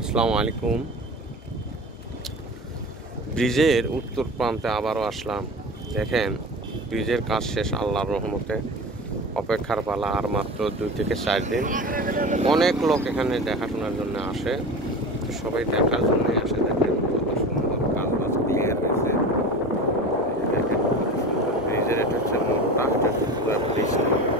আসসালামু আলাইকুম। ব্রিজের উত্তর প্রান্তে আবারও আসলাম। দেখেন, ব্রিজের কাজ শেষ আল্লাহর রহমতে। অপেক্ষার পালা আর মাত্র 2 থেকে 4 দিন। অনেক লোক এখানে দেখাশোনার জন্য আসে, সবাই দেখার জন্যই আসে। দেখেন কত সুন্দর কাজ বাজ ক্লিয়ার হয়েছে। দেখেন কত সুন্দর ব্রিজের, এটা হচ্ছে মোড়টা, এটা হচ্ছে পুরো ব্রিজটা।